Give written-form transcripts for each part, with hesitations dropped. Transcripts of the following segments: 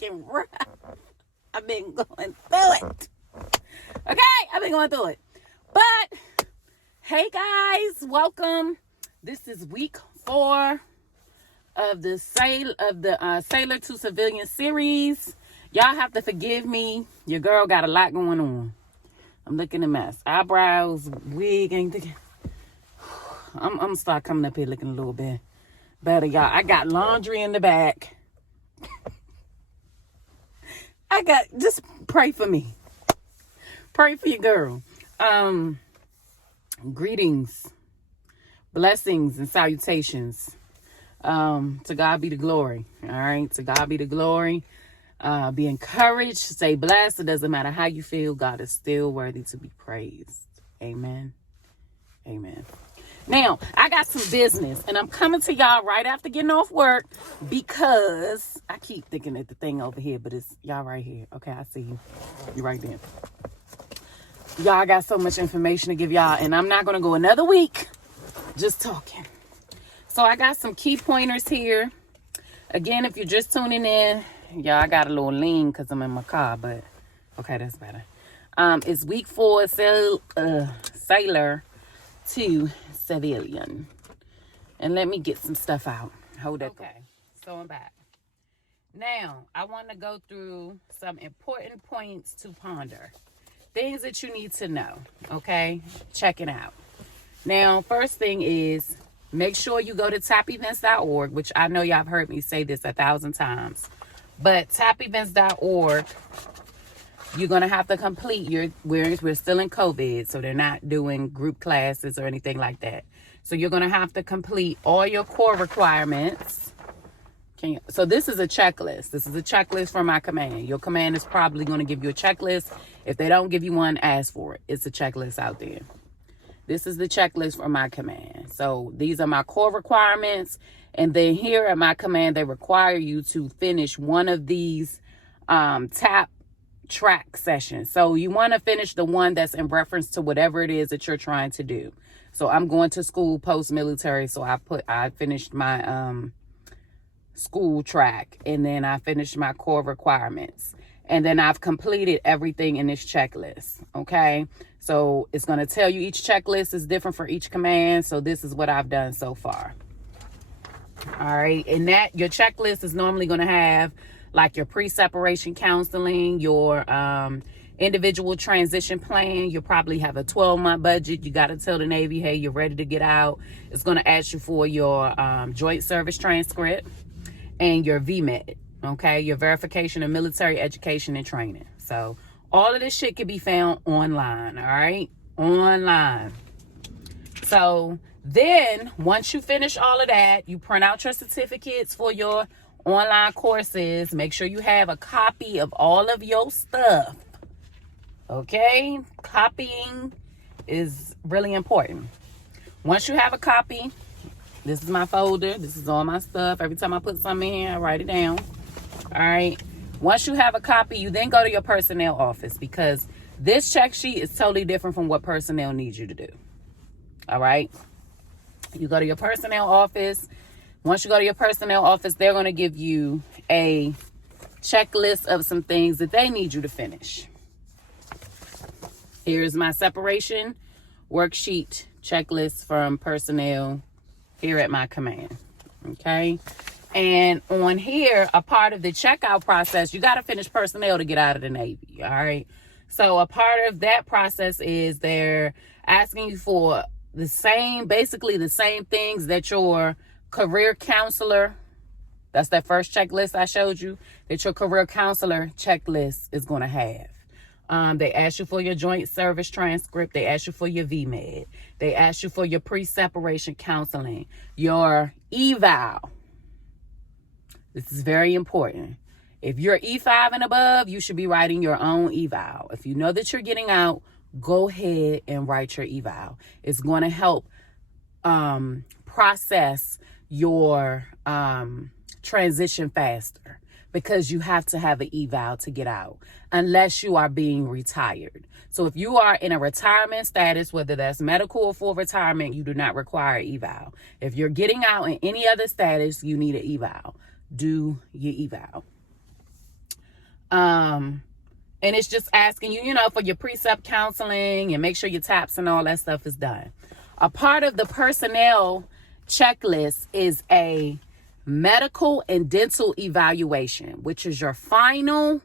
fucking rough. I've been going through it. Okay, I've been going through it. But hey guys, welcome. This is week 4 of the Sailor2Civilian series. Y'all have to forgive me. Your girl got a lot going on. I'm looking a mess. Eyebrows, wig, ain't thinking. I'm gonna start coming up here looking a little bit better, y'all. I got laundry in the back. Just pray for me. Pray for your girl. Greetings, blessings, and salutations. To God be the glory. All right. To God be the glory. Be encouraged. Stay blessed. It doesn't matter how you feel. God is still worthy to be praised. Amen. Amen. Now, I got some business, and I'm coming to y'all right after getting off work because I keep thinking at the thing over here, but it's y'all right here. Okay, I see you. You're right there. Y'all got so much information to give y'all, and I'm not going to go another week just talking. So I got some key pointers here. Again, if you're just tuning in, y'all, I got a little lean because I'm in my car, but okay, that's better. It's week 4, Sailor2Civilian. And let me get some stuff out. Hold it. Okay, so I'm back. Now, I want to go through some important points to ponder. Things that you need to know, okay? Check it out. Now, first thing is, make sure you go to tapevents.org, which I know y'all have heard me say this 1,000 times. But tapevents.org, you're going to have to complete we're still in COVID, so they're not doing group classes or anything like that. So you're going to have to complete all your core requirements. So this is a checklist. This is a checklist for my command. Your command is probably going to give you a checklist. If they don't give you one, ask for it. It's a checklist out there. This is the checklist for my command. So these are my core requirements. And then here at my command, they require you to finish one of these tap track sessions. So you want to finish the one that's in reference to whatever it is that you're trying to do. So I'm going to school post-military. So I finished my school track, and then I finished my core requirements. And then I've completed everything in this checklist. Okay. So it's going to tell you each checklist is different for each command. So this is what I've done so far. All right. And that your checklist is normally going to have like your pre-separation counseling, your individual transition plan. You'll probably have a 12-month budget. You got to tell the Navy, hey, you're ready to get out. It's going to ask you for your joint service transcript and your VMed. Okay, your verification of military education and training. So all of this shit can be found online. All right, online. So then once you finish all of that, you print out your certificates for your online courses. Make sure you have a copy of all of your stuff. Okay, copying is really important. Once you have a copy, this is my folder. This is all my stuff. Every time I put something in here, I write it down. All right. Once you have a copy, you then go to your personnel office because this check sheet is totally different from what personnel needs you to do. All right. You go to your personnel office. Once you go to your personnel office, they're going to give you a checklist of some things that they need you to finish. Here's my separation worksheet checklist from personnel here at my command. Okay. And on here, a part of the checkout process, you got to finish personnel to get out of the Navy. All right. So a part of that process is they're asking you for basically the same things that your career counselor, that's that first checklist I showed you, that your career counselor checklist is going to have. They ask you for your joint service transcript. They ask you for your VMed. They ask you for your pre-separation counseling, your eval. This is very important. If you're E5 and above, you should be writing your own eval. If you know that you're getting out, go ahead and write your eval. It's going to help process your transition faster because you have to have an eval to get out unless you are being retired. So if you are in a retirement status, whether that's medical or full retirement, you do not require eval. If you're getting out in any other status, you need an eval. Do your eval. And it's just asking you, for your precept counseling and make sure your TAPS and all that stuff is done. A part of the personnel checklist is a medical and dental evaluation, which is your final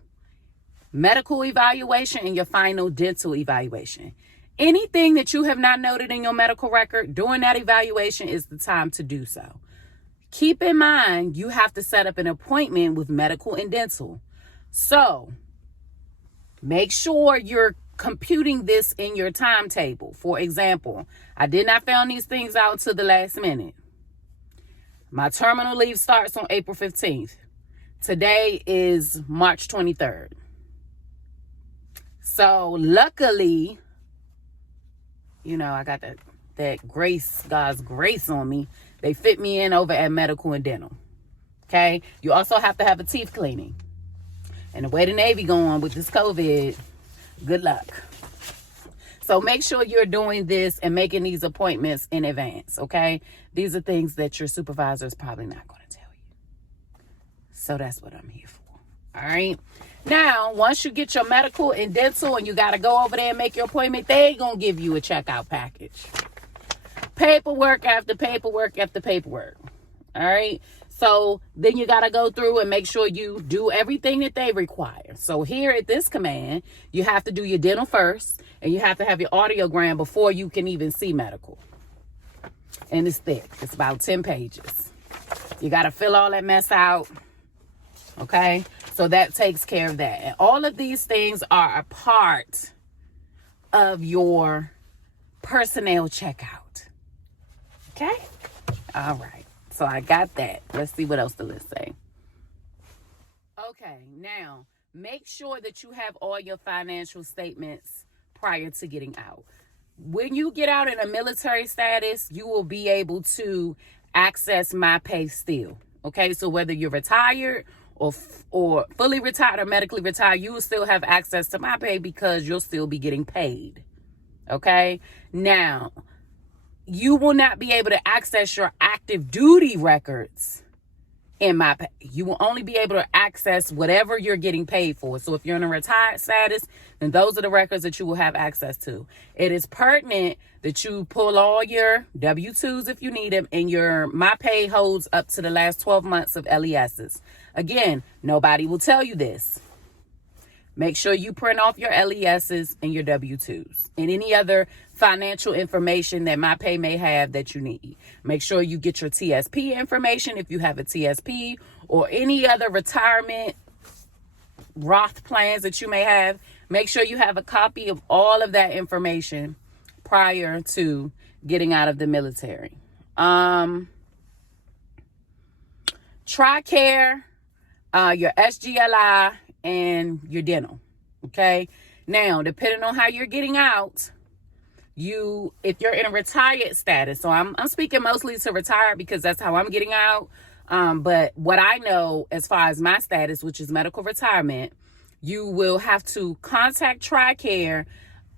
medical evaluation and your final dental evaluation. Anything that you have not noted in your medical record during that evaluation is the time to do so. Keep in mind, you have to set up an appointment with medical and dental. So make sure you're computing this in your timetable. For example, I did not find these things out until the last minute. My terminal leave starts on April 15th. Today is March 23rd. So luckily, I got that grace, God's grace on me. They fit me in over at medical and dental. Okay. You also have to have a teeth cleaning. And the way the Navy going with this COVID, good luck. So make sure you're doing this and making these appointments in advance, okay? These are things that your supervisor is probably not going to tell you. So that's what I'm here for, all right? Now, once you get your medical and dental and you got to go over there and make your appointment, they going to give you a checkout package. Paperwork after paperwork after paperwork, all right? So then you got to go through and make sure you do everything that they require. So here at this command, you have to do your dental first and you have to have your audiogram before you can even see medical. And it's thick. It's about 10 pages. You got to fill all that mess out. Okay. So that takes care of that. And all of these things are a part of your personnel checkout. Okay. All right. So I got that. Let's see what else the list say. Okay, now make sure that you have all your financial statements prior to getting out. When you get out in a military status, you will be able to access My Pay still. Okay, so whether you're retired or fully retired or medically retired, you will still have access to My Pay because you'll still be getting paid. Okay, now you will not be able to access your active duty records in My Pay. You will only be able to access whatever you're getting paid for. So if you're in a retired status, then those are the records that you will have access to. It is pertinent that you pull all your W-2s if you need them, and your My Pay holds up to the last 12 months of LESs. Again, nobody will tell you this. Make sure you print off your LESs and your W-2s and any other financial information that My Pay may have that you need. Make sure you get your TSP information if you have a TSP or any other retirement Roth plans that you may have. Make sure you have a copy of all of that information prior to getting out of the military. TRICARE, your SGLI, and your dental. Okay. Now, depending on how you're getting out, if you're in a retired status, so I'm speaking mostly to retired because that's how I'm getting out. But what I know as far as my status, which is medical retirement, you will have to contact TRICARE.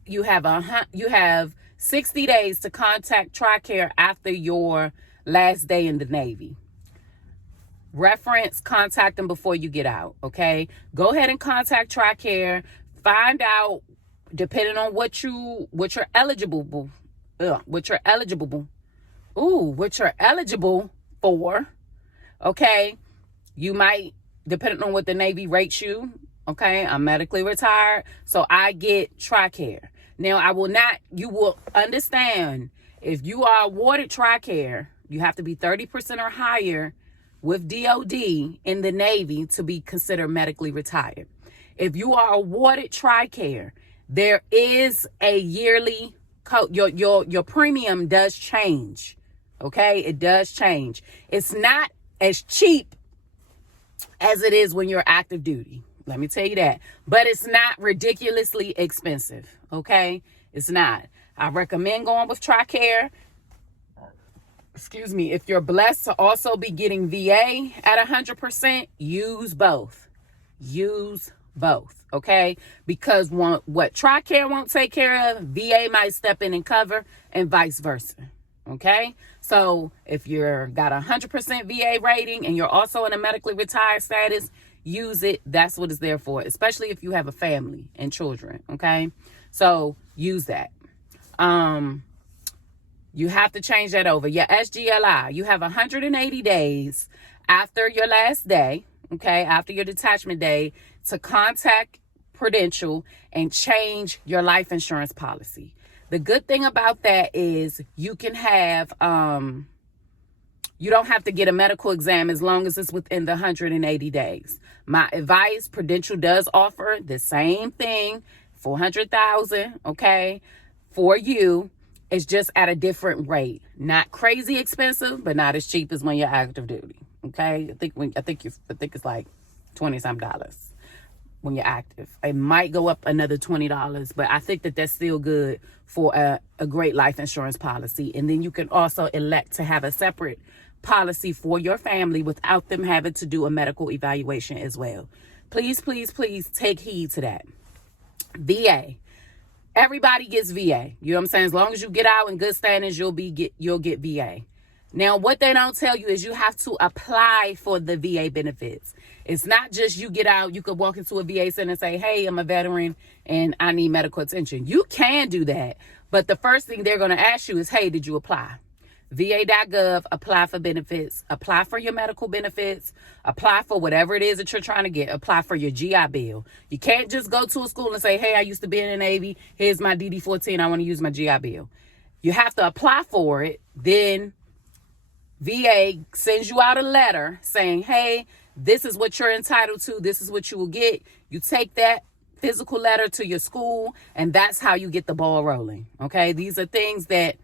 You have 60 days to contact TRICARE after your last day in the Navy. Reference, contact them before you get out, okay? Go ahead and contact TRICARE. Find out, depending on what you're eligible for, okay? You might, depending on what the Navy rates you, okay? I'm medically retired, so I get TRICARE. Now, you will understand, if you are awarded TRICARE, you have to be 30% or higher with DOD in the Navy to be considered medically retired. If you are awarded TRICARE, there is a yearly code. Your premium does change. Okay, it does change. It's not as cheap as it is when you're active duty. Let me tell you that. But it's not ridiculously expensive. Okay, it's not. I recommend going with TRICARE. If you're blessed to also be getting VA at 100%, use both. Okay? Because what TRICARE won't take care of, VA might step in and cover, and vice versa. Okay? So if you're got 100% VA rating and you're also in a medically retired status, use it. That's what it's there for, especially if you have a family and children. Okay, so use that. You have to change that over. Your SGLI, you have 180 days after your last day, okay, after your detachment day, to contact Prudential and change your life insurance policy. The good thing about that is you can have, you don't have to get a medical exam as long as it's within the 180 days. My advice, Prudential does offer the same thing, $400,000, okay, for you. It's just at a different rate. Not crazy expensive, but not as cheap as when you're active duty. Okay, I think it's like $20-something when you're active. It might go up another $20, but I think that's still good for a great life insurance policy. And then you can also elect to have a separate policy for your family without them having to do a medical evaluation as well. Please, please, please take heed to that. VA. Everybody gets VA. You know what I'm saying? As long as you get out in good standings, you'll get VA. Now, what they don't tell you is you have to apply for the VA benefits. It's not just you get out, you could walk into a VA center and say, hey, I'm a veteran and I need medical attention. You can do that. But the first thing they're going to ask you is, hey, did you apply? VA.gov, apply for benefits, apply for your medical benefits, apply for whatever it is that you're trying to get, apply for your GI Bill. You can't just go to a school and say, hey, I used to be in the Navy. Here's my DD-14. I want to use my GI Bill. You have to apply for it. Then VA sends you out a letter saying, hey, this is what you're entitled to. This is what you will get. You take that physical letter to your school, and that's how you get the ball rolling. Okay, these are things that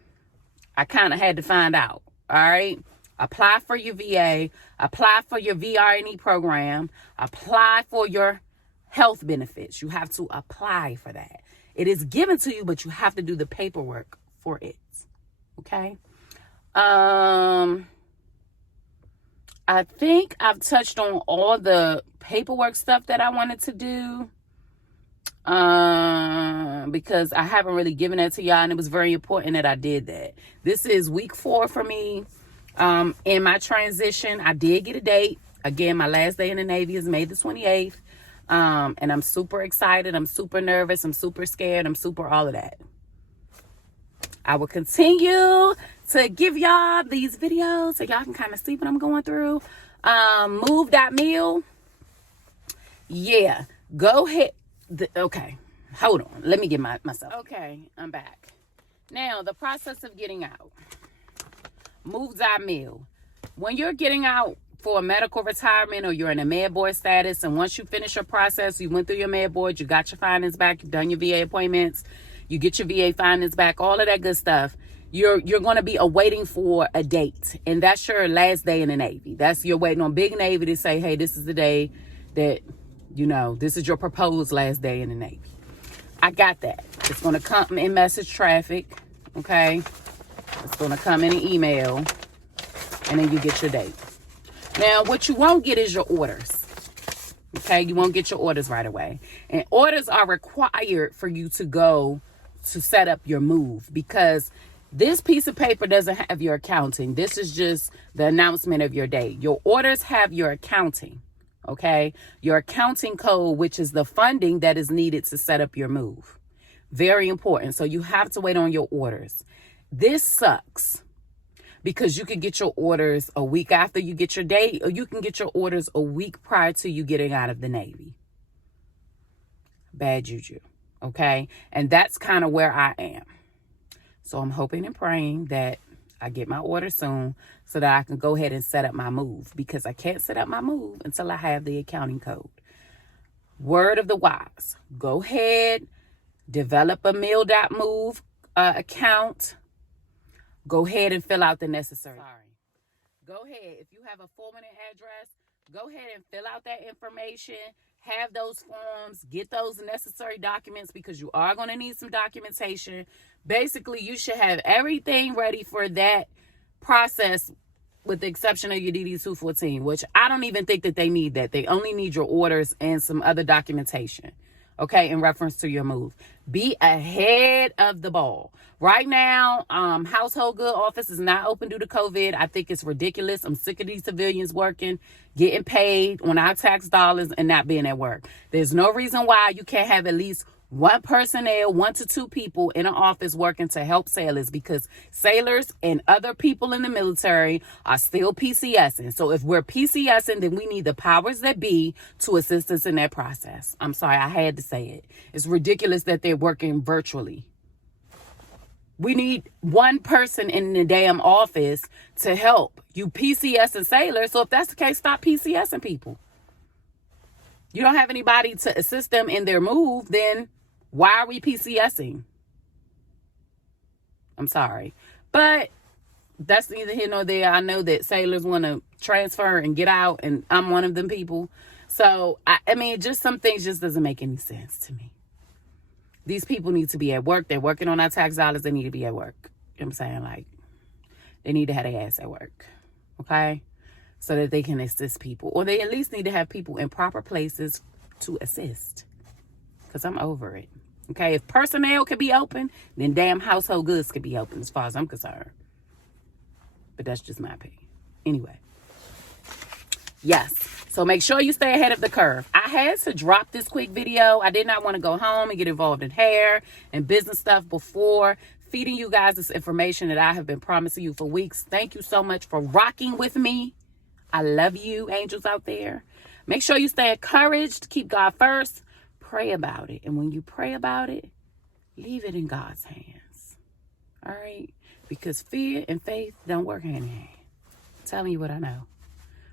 I kind of had to find out. All right. Apply for your VA, apply for your VRNE program, apply for your health benefits. You have to apply for that. It is given to you, but you have to do the paperwork for it. Okay. I think I've touched on all the paperwork stuff that I wanted to do. Because I haven't really given that to y'all, and it was very important that I did that. This is week 4 for me. In my transition, I did get a date. Again, my last day in the Navy is May the 28th. And I'm super excited. I'm super nervous. I'm super scared. I'm super all of that. I will continue to give y'all these videos so y'all can kind of see what I'm going through. Move.meal. Yeah, go ahead. Okay, hold on. Let me get myself. Okay, I'm back. Now, the process of getting out. Move.meal. When you're getting out for a medical retirement or you're in a med board status, and once you finish your process, you went through your med board, you got your findings back, you've done your VA appointments, you get your VA findings back, all of that good stuff, you're going to be awaiting for a date. And that's your last day in the Navy. You're waiting on Big Navy to say, hey, this is the day that, you know, this is your proposed last day in the Navy. I got that. It's going to come in message traffic, okay? It's going to come in an email, and then you get your date. Now, what you won't get is your orders, okay? You won't get your orders right away. And orders are required for you to go to set up your move, because this piece of paper doesn't have your accounting. This is just the announcement of your date. Your orders have your accounting. Okay, your accounting code, which is the funding that is needed to set up your move. Very important. So you have to wait on your orders. This sucks because you could get your orders a week after you get your date, or you can get your orders a week prior to you getting out of the Navy. Bad juju. Okay, and that's kind of where I am. So I'm hoping and praying that I get my order soon so that I can go ahead and set up my move, because I can't set up my move until I have the accounting code. Word of the wise. Go ahead, develop a meal.move account. Go ahead and fill out the necessary. Go ahead. If you have a forwarding address, go ahead and fill out that information. Have those forms. Get those necessary documents, because you are going to need some documentation. Basically, you should have everything ready for that process, with the exception of your DD-214, which I don't even think that they need that. They only need your orders and some other documentation. okay, in reference to your move. Be ahead of the ball. Right now, household good office is not open due to COVID. I think it's ridiculous. I'm sick of these civilians working, getting paid on our tax dollars and not being at work. There's no reason why you can't have at least one personnel, 1 to 2 people in an office working to help sailors, because sailors and other people in the military are still PCSing. So if we're PCSing, then we need the powers that be to assist us in that process. I'm sorry, I had to say it. It's ridiculous that they're working virtually. We need one person in the damn office to help you PCS and sailors. So if that's the case, stop PCSing people. You don't have anybody to assist them in their move, then why are we PCSing? I'm sorry. But that's neither here nor there. I know that sailors want to transfer and get out, and I'm one of them people. So, I mean, just some things just doesn't make any sense to me. These people need to be at work. They're working on our tax dollars. They need to be at work. You know what I'm saying? Like, they need to have their ass at work. Okay? So that they can assist people. Or they at least need to have people in proper places to assist. Because I'm over it. Okay? If personnel could be open, then damn household goods could be open as far as I'm concerned. But that's just my opinion. Anyway. Yes. So make sure you stay ahead of the curve. I had to drop this quick video. I did not want to go home and get involved in hair and business stuff before feeding you guys this information that I have been promising you for weeks. Thank you so much for rocking with me. I love you, angels out there. Make sure you stay encouraged. Keep God first. Pray about it. And when you pray about it, leave it in God's hands. All right? Because fear and faith don't work hand in hand. I'm telling you what I know.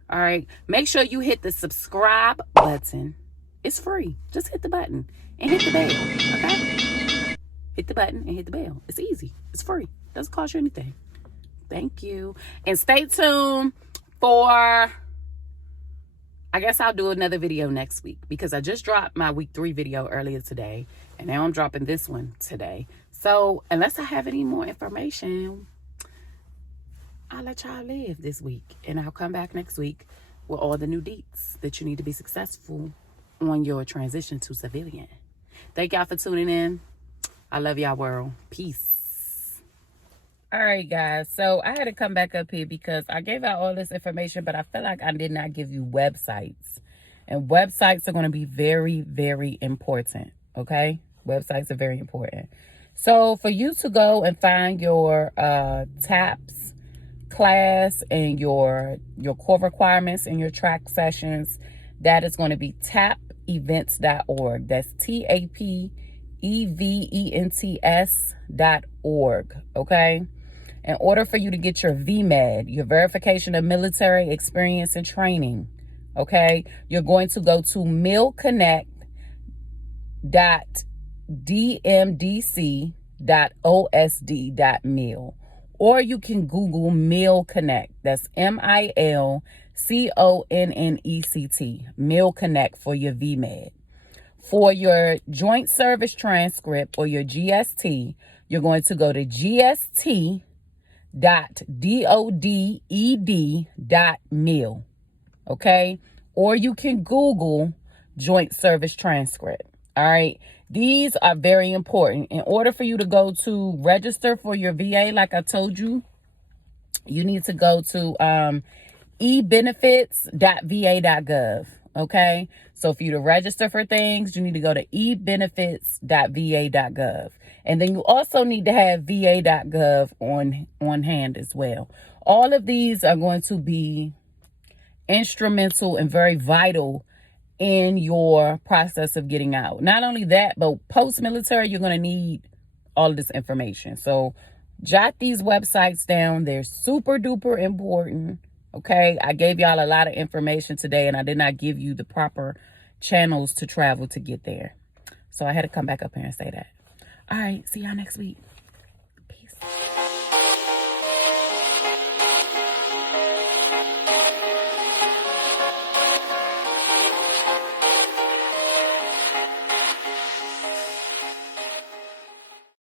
All right? Make sure you hit the subscribe button. It's free. Just hit the button and hit the bell. Okay? Hit the button and hit the bell. It's easy. It's free. Doesn't cost you anything. Thank you. And stay tuned for, I guess I'll do another video next week, because I just dropped my week 3 video earlier today, and now I'm dropping this one today. So unless I have any more information, I'll let y'all live this week, and I'll come back next week with all the new deets that you need to be successful on your transition to civilian. Thank y'all for tuning in. I love y'all, world. Peace. All right, guys. So I had to come back up here because I gave out all this information, but I feel like I did not give you websites. And websites are going to be very, very important. Okay? Websites are very important. So for you to go and find your TAPS class and your core requirements and your track sessions, that is going to be tapevents.org. That's TAPEVENTS.org. Okay? In order for you to get your VMed, your verification of military experience and training, okay, you're going to go to milconnect.dmdc.osd.mil, or you can Google Mil Connect. That's MILCONNECT, Mil Connect, for your VMed. For your joint service transcript or your GST, you're going to go to gst.doded.mil, okay? Or you can Google joint service transcript, all right? These are very important. In order for you to go to register for your VA, like I told you, you need to go to ebenefits.va.gov, okay? So for you to register for things, you need to go to ebenefits.va.gov. And then you also need to have va.gov on hand as well. All of these are going to be instrumental and very vital in your process of getting out. Not only that, but post-military, you're going to need all of this information. So jot these websites down. They're super duper important. Okay, I gave y'all a lot of information today, and I did not give you the proper channels to travel to get there. So I had to come back up here and say that. All right, see y'all next week.